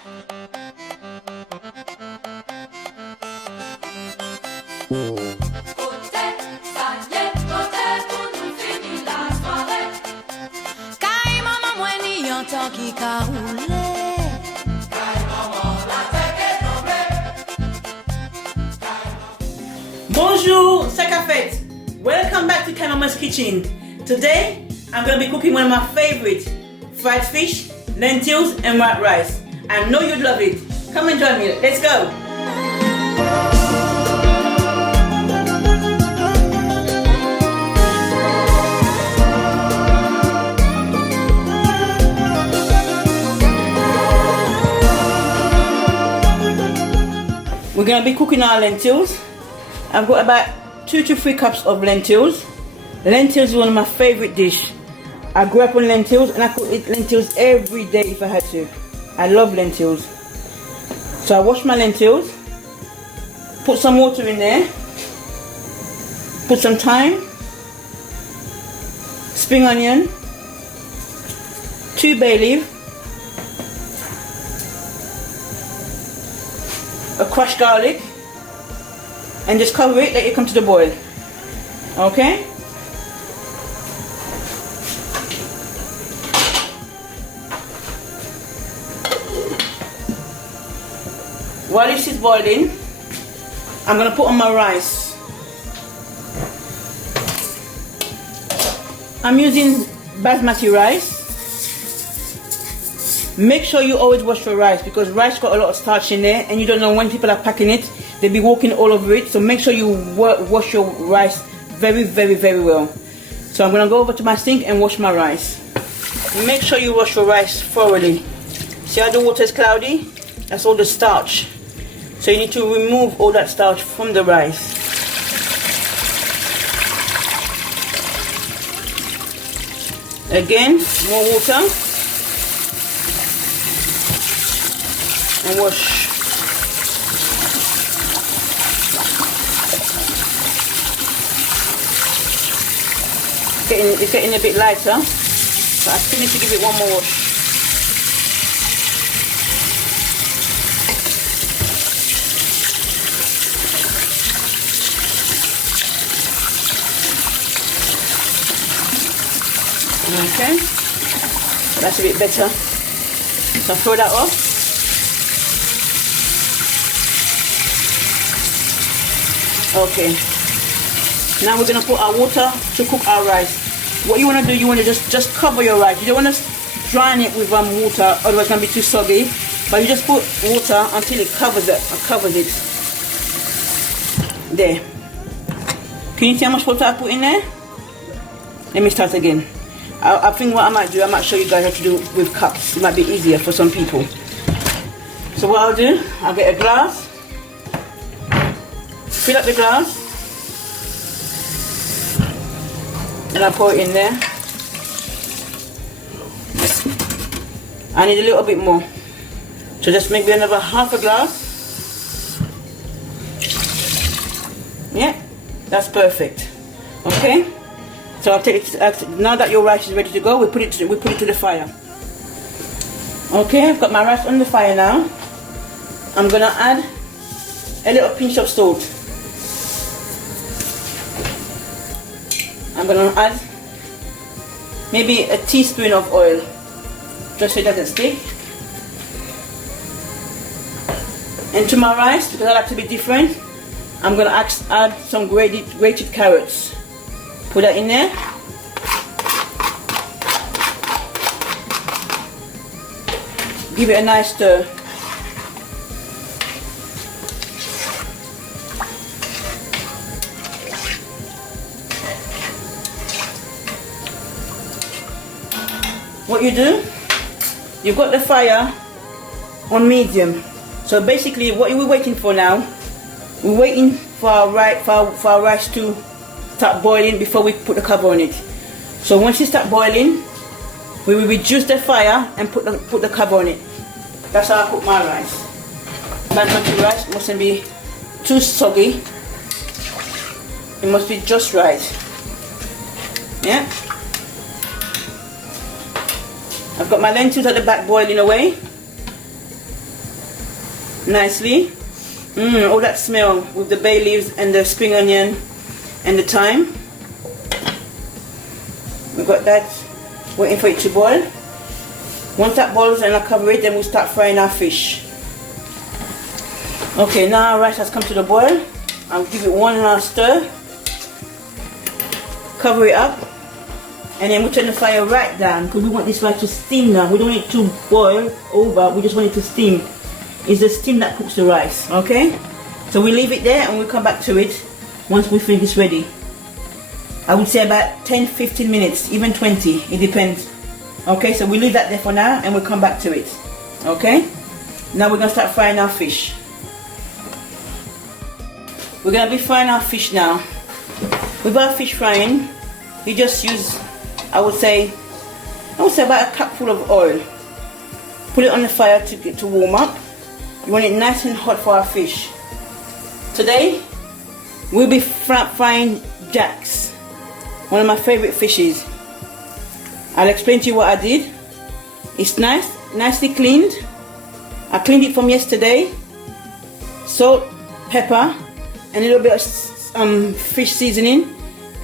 Kaimaman mwen ni yon tan ki ka roule. Bonjour, c'est Kafet. Welcome back to Kaimaman's kitchen. Today, I'm going to be cooking one of my favorite fried fish, lentils and white rice. I know you'd love it. Come and join me. Let's go. We're going to be cooking our lentils. I've got about 2 to 3 cups of lentils. Lentils is one of my favorite dish. I grew up on lentils and I could eat lentils every day if I had to. I love lentils. So I wash my lentils, put some water in there, put some thyme, spring onion, 2 bay leaf, a crushed garlic, and just cover it, let it come to the boil. Okay? While this is boiling, I'm going to put on my rice. I'm using basmati rice. Make sure you always wash your rice because rice got a lot of starch in there and you don't know when people are packing it, they'll be walking all over it. So make sure you wash your rice very, very, very well. So I'm going to go over to my sink and wash my rice. Make sure you wash your rice thoroughly. See how the water is cloudy? That's all the starch. So you need to remove all that starch from the rice. Again, more water. And wash. It's getting a bit lighter, so I still need to give it one more wash. Okay, that's a bit better. So throw that off. Okay, now we're gonna put our water to cook our rice. What you wanna do, you wanna just cover your rice. You don't wanna drown it with water, otherwise it's gonna be too soggy. But you just put water until it covers it. There. Can you see how much water I put in there? Let me start again. I think what I might do, I might show you guys how to do with cups. It might be easier for some people. So what I'll do, I'll get a glass, fill up the glass, and I'll pour it in there. I need a little bit more. So just maybe another half a glass. Yeah, that's perfect. Okay? So I'll take it, now that your rice is ready to go, we put it to the fire. Okay, I've got my rice on the fire now. I'm gonna add a little pinch of salt. I'm gonna add maybe a teaspoon of oil, just so it doesn't stick. And to my rice, because I like to be different, I'm gonna add some grated carrots. Put that in there. Give it a nice stir. What you do, you've got the fire on medium. So basically what we're waiting for now, we're waiting for our rice to start boiling before we put the cover on it. So once it starts boiling, we will reduce the fire and put the cover on it. That's how I cook my rice. Basmati rice mustn't be too soggy. It must be just right. Yeah. I've got my lentils at the back boiling away. nicely. All that smell with the bay leaves and the spring onion and the thyme. We've got that waiting for it to boil. Once that boils and I cover it, then we'll start frying our fish. Okay, now our rice has come to the boil. I'll give it one last stir. Cover it up. And then we'll turn the fire right down because we want this rice to steam now. We don't want it to boil over, we just want it to steam. It's the steam that cooks the rice, okay? So we leave it there and we'll come back to it once we think it's ready. I would say about 10-15 minutes, even 20, it depends. Okay, so we leave that there for now and we'll come back to it. Okay? Now we're going to start frying our fish. We're going to be frying our fish now. With our fish frying, you just use, I would say about a cupful of oil. Put it on the fire to warm up. You want it nice and hot for our fish. Today, we'll be frying jacks, one of my favorite fishes. I'll explain to you what I did. It's nicely cleaned. I cleaned it from yesterday. Salt, pepper, and a little bit of fish seasoning,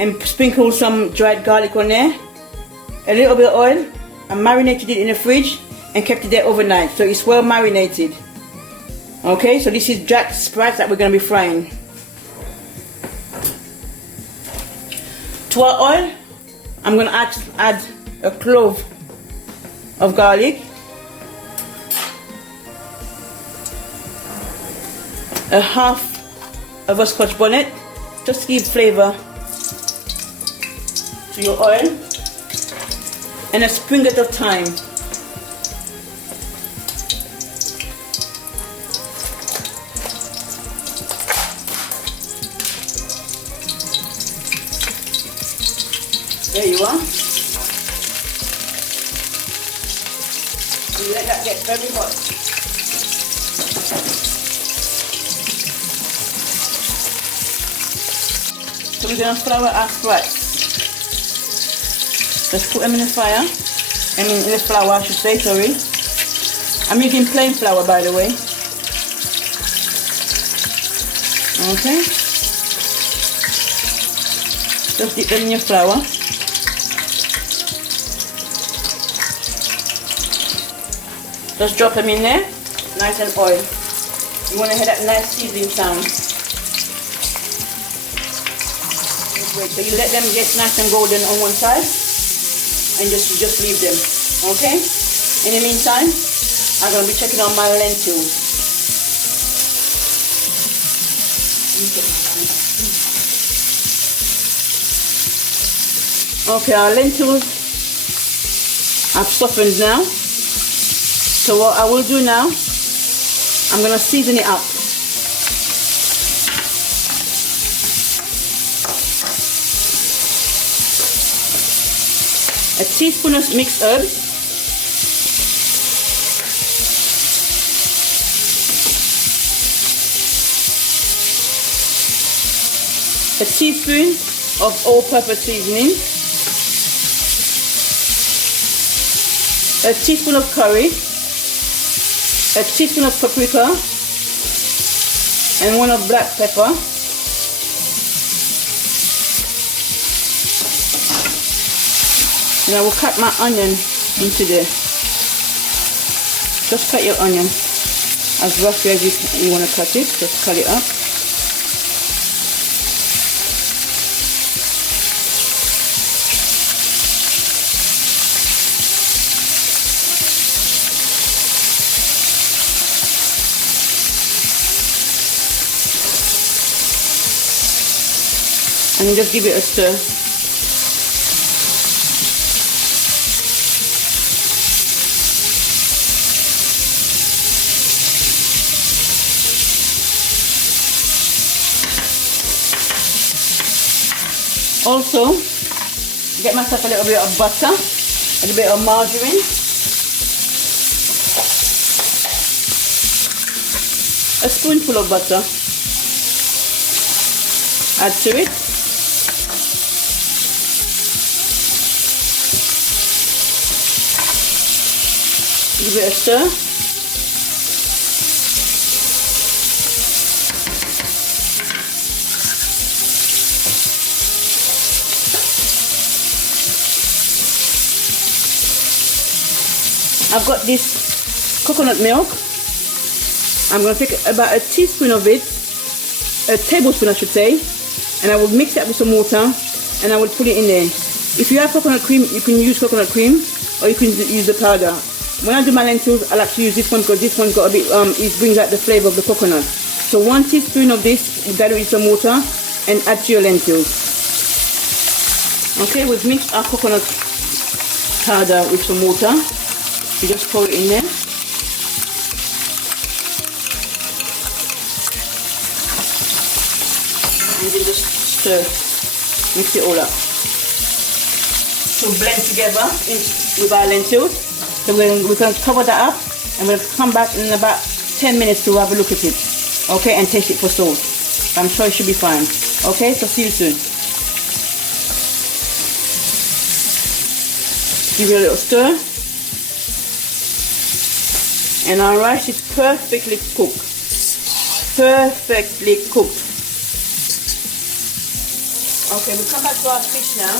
and sprinkle some dried garlic on there. A little bit of oil. I marinated it in the fridge and kept it there overnight, so it's well marinated. Okay, so this is jack sprites that we're going to be frying. To our oil, I'm going to add a clove of garlic, a half of a Scotch bonnet, just to give flavor to your oil, and a springlet of thyme. There you are. You let that get very hot. So we're going to flour our sprites. Just put them in the fire. In the flour, I should say, sorry. I'm using plain flour, by the way. Okay. Just dip them in your flour. Just drop them in there, nice and oil. You want to hear that nice sizzling sound. So you let them get nice and golden on one side, and just leave them. Okay. In the meantime, I'm going to be checking on my lentils. Okay, our lentils have softened now. So what I will do now, I'm going to season it up. A teaspoon of mixed herbs. A teaspoon of all-purpose seasoning. A teaspoon of curry. A teaspoon of paprika and one of black pepper. And I will cut my onion into there. Just cut your onion as roughly as you want to cut it. Just cut it up. And just give it a stir. Also, get myself a little bit of butter, a little bit of margarine, a spoonful of butter, add to it. Give it a stir. I've got this coconut milk. I'm going to take about a teaspoon of it, a tablespoon I should say, and I will mix it up with some water and I will put it in there. If you have coconut cream, you can use coconut cream or you can use the powder. When I do my lentils, I like to use this one because this one's got a bit, it brings out the flavour of the coconut. So 1 teaspoon of this, dilute with some water and add to your lentils. Okay, we've mixed our coconut powder with some water. You just pour it in there. And then just stir, mix it all up. To blend together with our lentils. So we're going to cover that up and we'll come back in about 10 minutes to have a look at it. Okay, and taste it for salt. I'm sure it should be fine. Okay, so see you soon. Give it a little stir. And our rice is perfectly cooked. Perfectly cooked. Okay, we come back to our fish now.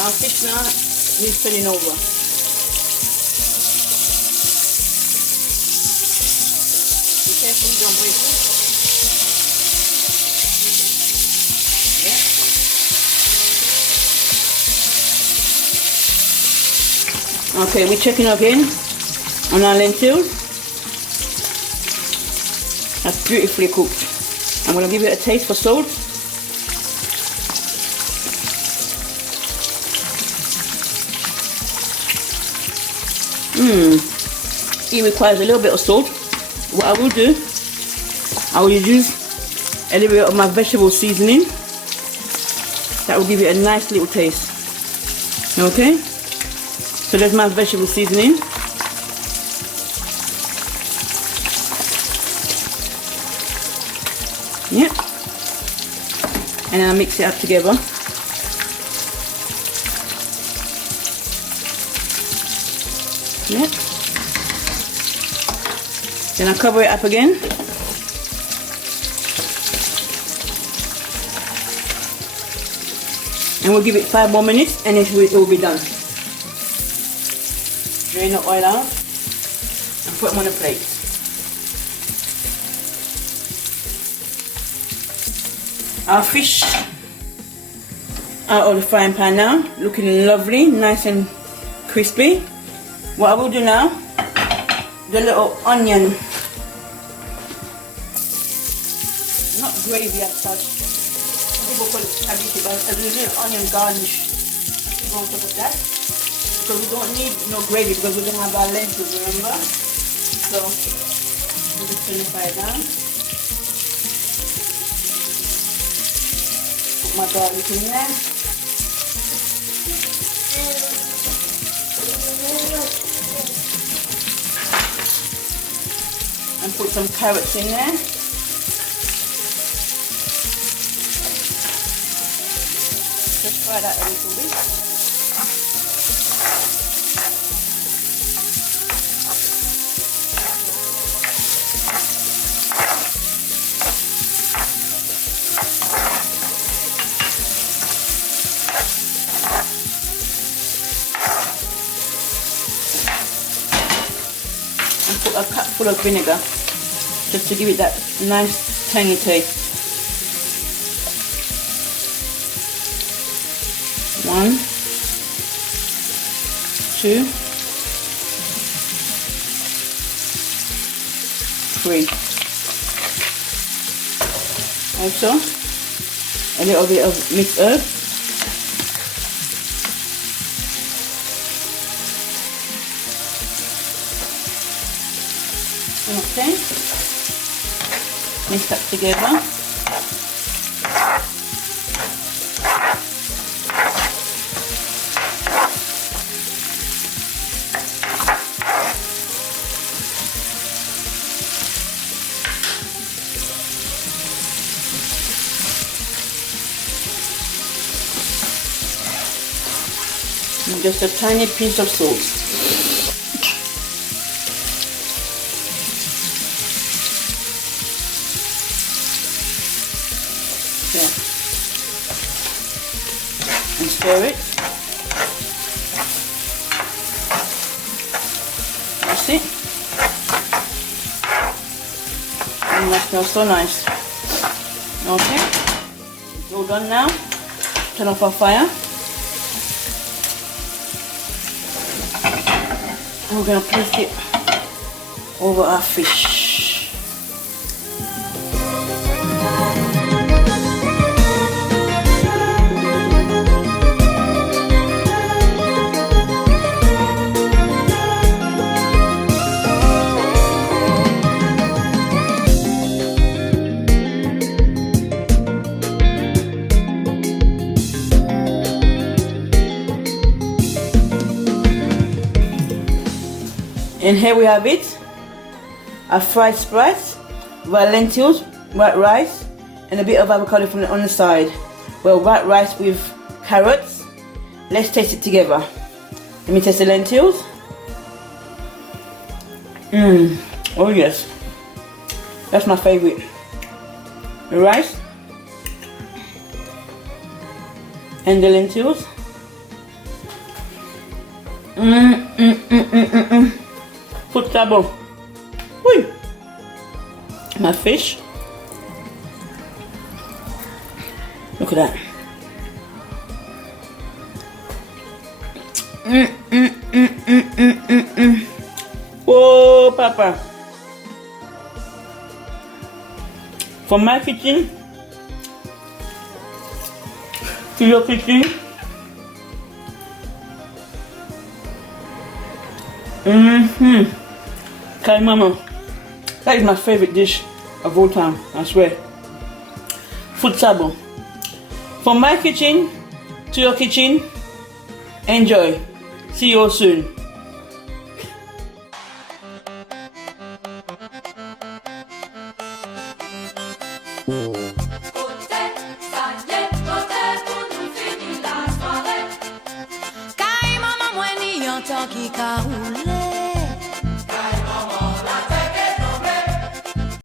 Our fish now needs turning over. Be careful, don't break it. Yeah. Okay, we're checking again on our lentils. That's beautifully cooked. I'm going to give it a taste for salt. It requires a little bit of salt. What I will do, I will use a little bit of my vegetable seasoning. That will give it a nice little taste. Okay? So there's my vegetable seasoning. Yep. And then I mix it up together. Yep. Then I cover it up again. And we'll give it 5 more minutes and it will be done. Drain the oil out and put them on a plate. Our fish out of the frying pan now, looking lovely, nice and crispy. What I will do now, the little onion, not gravy as such, people call it cabbage, but a little onion garnish on top of that, because we don't need no gravy because we're going to have our lentils, remember? So, we'll just turn the fire down. Put my garlic in there. And put some carrots in there. Just fry that a little bit. And put a cupful of vinegar, just to give it that nice tangy taste. 1, 2, 3. Also, a little bit of mixed herb. Okay, mix that together. And just a tiny piece of salt. And stir it. it. And that smells so nice. Okay, it's all done now. Turn off our fire. And we're going to place it over our fish. And here we have it, a fried sprouts, white lentils, white rice, and a bit of avocado on the side. Well, white rice with carrots. Let's taste it together. Let me taste the lentils. Oh yes, that's my favorite. The rice and the lentils. FOUT SABON. Whee! My fish. Look at that. Whoa, Papa. From my kitchen to your kitchen. Kaimaman. That is my favorite dish of all time, I swear. FOUT SABON. From my kitchen to your kitchen. Enjoy. See you all soon. Kaimaman, mwen ni yon tan ki ka roule.